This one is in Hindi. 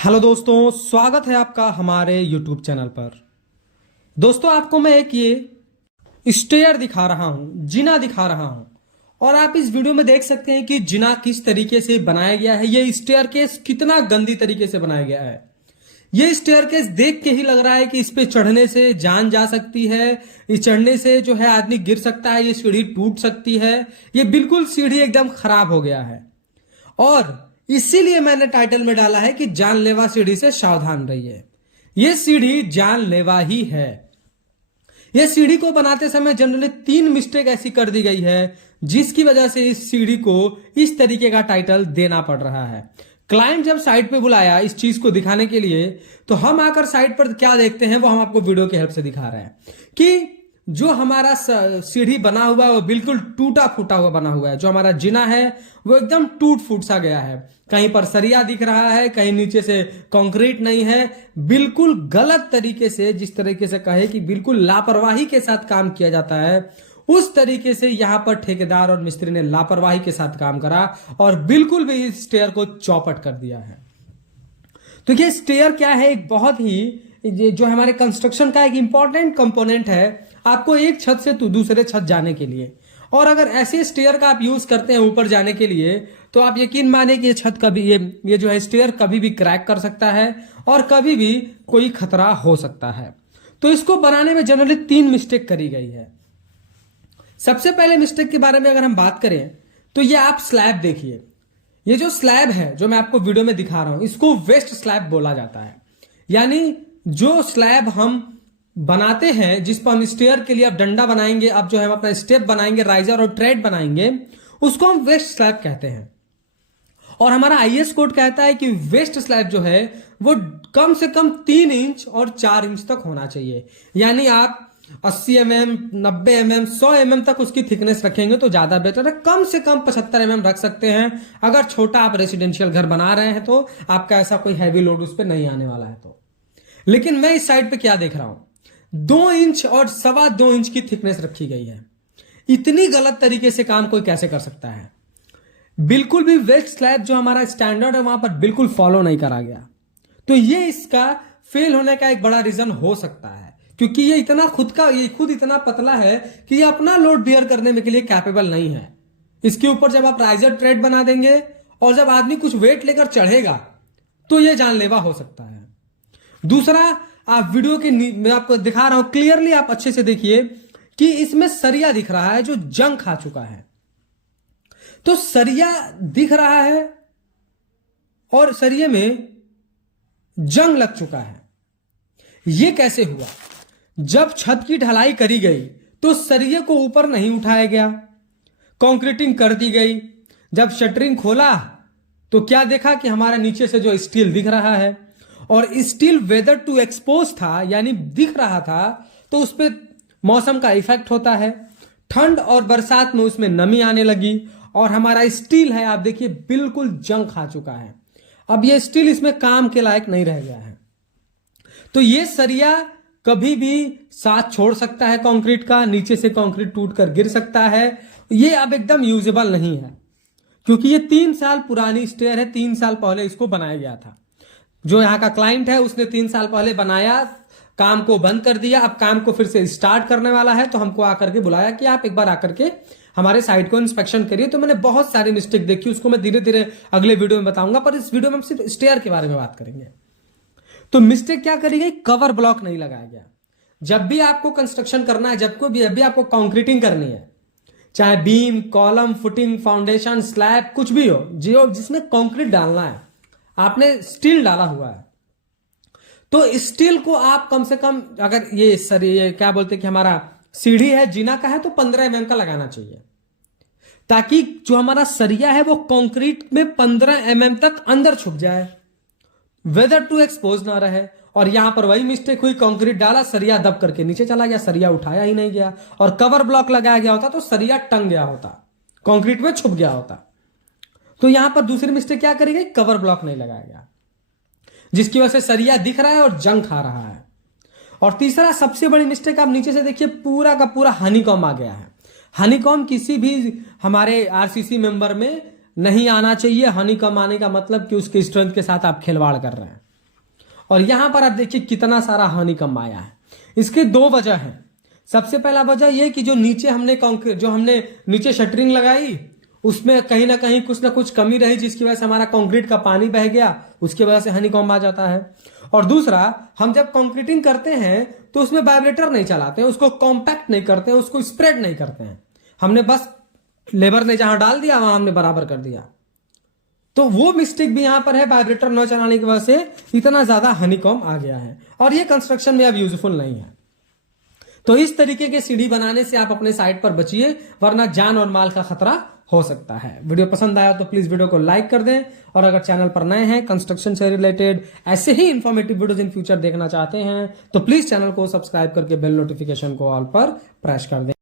हेलो दोस्तों, स्वागत है आपका हमारे YouTube चैनल पर। दोस्तों, आपको मैं एक ये स्टेयर दिखा रहा हूं, जिना दिखा रहा हूं, और आप इस वीडियो में देख सकते हैं कि जिना किस तरीके से बनाया गया है। ये स्टेयर केस कितना गंदी तरीके से बनाया गया है। ये स्टेयर केस देख के ही लग रहा है कि इस पे चढ़ने से जान जा सकती है, इस चढ़ने से जो है आदमी गिर सकता है, ये सीढ़ी टूट सकती है। ये बिल्कुल सीढ़ी एकदम खराब हो गया है और इसीलिए मैंने टाइटल में डाला है कि जानलेवा सीढ़ी से सावधान रहिए। यह सीढ़ी जानलेवा ही है। यह सीढ़ी को बनाते समय जनरली 3 मिस्टेक ऐसी कर दी गई है जिसकी वजह से इस सीढ़ी को इस तरीके का टाइटल देना पड़ रहा है। क्लाइंट जब साइट पे बुलाया इस चीज को दिखाने के लिए, तो हम आकर साइट पर क्या देखते हैं वो हम आपको वीडियो की हेल्प से दिखा रहे हैं कि जो हमारा सीढ़ी बना हुआ है वो बिल्कुल टूटा फूटा हुआ बना हुआ है। जो हमारा जिना है वो एकदम टूट फूट सा गया है। कहीं पर सरिया दिख रहा है, कहीं नीचे से कंक्रीट नहीं है। बिल्कुल गलत तरीके से, जिस तरीके से कहे कि बिल्कुल लापरवाही के साथ काम किया जाता है, उस तरीके से यहां पर ठेकेदार और मिस्त्री ने लापरवाही के साथ काम करा और बिल्कुल भी इस स्टेयर को चौपट कर दिया है। तो ये स्टेयर क्या है, एक बहुत ही जो हमारे कंस्ट्रक्शन का एक इंपॉर्टेंट कंपोनेंट है आपको एक छत से दूसरे छत जाने के लिए। और अगर ऐसे स्टेयर का आप यूज करते हैं ऊपर जाने के लिए, तो आप यकीन माने कि ये छत कभी ये जो है स्टेयर कभी भी क्रैक कर सकता है और कभी भी कोई खतरा हो सकता है। तो इसको बनाने में जनरली 3 मिस्टेक करी गई है। सबसे पहले मिस्टेक के बारे में अगर हम बात करें तो ये आप स्लैब देखिए। ये जो स्लैब है जो मैं आपको वीडियो में दिखा रहा हूं, इसको वेस्ट स्लैब बोला जाता है। यानी जो स्लैब हम बनाते हैं, जिस पर हम स्टेयर के लिए अब डंडा बनाएंगे, अब जो है हम अपना स्टेप बनाएंगे, राइजर और ट्रेड बनाएंगे, उसको हम वेस्ट स्लैब कहते हैं। और हमारा आईएस कोड कहता है कि वेस्ट स्लैब जो है वो कम से कम 3 इंच और 4 इंच तक होना चाहिए। यानी आप 80 mm, 90 mm, 100 mm तक उसकी थिकनेस रखेंगे तो ज्यादा बेटर है। कम से कम 75 mm रख सकते हैं अगर छोटा आप रेसिडेंशियल घर बना रहे हैं, तो आपका ऐसा कोई हैवी लोड उस पर नहीं आने वाला है। तो लेकिन मैं इस साइड पे क्या देख रहा हूं, 2 इंच और 2.25 इंच की थिकनेस रखी गई है। इतनी गलत तरीके से काम कोई कैसे कर सकता है। बिल्कुल भी वेस्ट स्लैब जो हमारा स्टैंडर्ड है वहां पर बिल्कुल फॉलो नहीं करा गया। तो ये इसका फेल होने का एक बड़ा रीजन हो सकता है, क्योंकि ये खुद इतना पतला है कि ये अपना लोड बियर करने में के लिए कैपेबल नहीं है। इसके ऊपर जब आप राइजर ट्रेड बना देंगे और जब आदमी कुछ वेट लेकर चढ़ेगा तो ये जानलेवा हो सकता है। दूसरा, आप वीडियो के मैं आपको दिखा रहा हूं क्लियरली, आप अच्छे से देखिए कि इसमें सरिया दिख रहा है जो जंग खा चुका है। तो सरिया दिख रहा है और सरिये में जंग लग चुका है। यह कैसे हुआ? जब छत की ढलाई करी गई तो सरिये को ऊपर नहीं उठाया गया, कंक्रीटिंग कर दी गई। जब शटरिंग खोला तो क्या देखा कि हमारे नीचे से जो स्टील दिख रहा है, और स्टील वेदर टू एक्सपोज था, यानी दिख रहा था, तो उस पर मौसम का इफेक्ट होता है। ठंड और बरसात में उसमें नमी आने लगी और हमारा स्टील है, आप देखिए बिल्कुल जंग खा चुका है। अब ये स्टील इसमें काम के लायक नहीं रह गया है। तो ये सरिया कभी भी साथ छोड़ सकता है कंक्रीट का, नीचे से कंक्रीट टूटकर गिर सकता है। ये अब एकदम यूजेबल नहीं है, क्योंकि ये 3 साल पुरानी स्टेयर है। 3 साल पहले इसको बनाया गया था। जो यहाँ का क्लाइंट है उसने 3 साल पहले बनाया, काम को बंद कर दिया, अब काम को फिर से स्टार्ट करने वाला है। तो हमको आकर के बुलाया कि आप एक बार आकर के हमारे साइट को इंस्पेक्शन करिए। तो मैंने बहुत सारी मिस्टेक देखी, उसको मैं धीरे धीरे अगले वीडियो में बताऊंगा, पर इस वीडियो में हम सिर्फ स्टेयर के बारे में बात करेंगे। तो मिस्टेक क्या करी गई, कवर ब्लॉक नहीं लगाया गया। जब भी आपको कंस्ट्रक्शन करना है, जब भी आपको कंक्रीटिंग करनी है, चाहे beam, column, footing, foundation, slab, कुछ भी हो, जिसमें कंक्रीट डालना है, आपने स्टील डाला हुआ है, तो स्टील को आप कम से कम, अगर ये क्या बोलते हैं कि हमारा सीढ़ी है जिना का है, तो 15 mm का लगाना चाहिए, ताकि जो हमारा सरिया है वो कंक्रीट में 15 mm तक अंदर छुप जाए, वेदर टू एक्सपोज ना रहे। और यहां पर वही मिस्टेक हुई, कंक्रीट डाला, सरिया दब करके नीचे चला गया, सरिया उठाया ही नहीं गया। और कवर ब्लॉक लगाया गया होता तो सरिया टंग गया होता, कंक्रीट में छुप गया होता। तो यहां पर दूसरी मिस्टेक क्या करी गई, कवर ब्लॉक नहीं लगाया गया, जिसकी वजह से सरिया दिख रहा है और जंग खा रहा है। और तीसरा सबसे बड़ी मिस्टेक, आप नीचे से देखिए पूरा का पूरा हनीकॉम आ गया है। हनीकॉम किसी भी हमारे आरसीसी मेंबर में नहीं आना चाहिए। हनीकॉम आने का मतलब कि उसके स्ट्रेंथ के साथ आप खिलवाड़ कर रहे हैं। और यहां पर आप देखिए कितना सारा हनीकॉम्ब आया है। इसके दो वजह है। सबसे पहला वजह यह कि जो नीचे हमने नीचे शटरिंग लगाई उसमें कहीं ना कहीं कुछ ना कुछ कमी रही, जिसकी वजह से हमारा कंक्रीट का पानी बह गया, उसकी वजह से हनीकॉम्ब आ जाता है। और दूसरा, हम जब कंक्रीटिंग करते हैं तो उसमें वाइब्रेटर नहीं चलाते हैं, उसको कॉम्पैक्ट नहीं करते हैं, उसको स्प्रेड नहीं करते हैं। हमने बस लेबर ने जहां डाल दिया वहां हमने बराबर कर दिया। तो वो मिस्टेक भी यहां पर है, वाइब्रेटर न चलाने की वजह से इतना ज्यादा हनीकॉम्ब आ गया है और ये कंस्ट्रक्शन में अब यूजफुल नहीं है। तो इस तरीके के सीढ़ी बनाने से आप अपने साइट पर बचिए, वरना जान और माल का खतरा हो सकता है। वीडियो पसंद आया तो प्लीज वीडियो को लाइक कर दें, और अगर चैनल पर नए हैं, कंस्ट्रक्शन से रिलेटेड ऐसे ही इंफॉर्मेटिव वीडियोस इन फ्यूचर देखना चाहते हैं तो प्लीज चैनल को सब्सक्राइब करके बेल नोटिफिकेशन को ऑल पर प्रेस कर दें।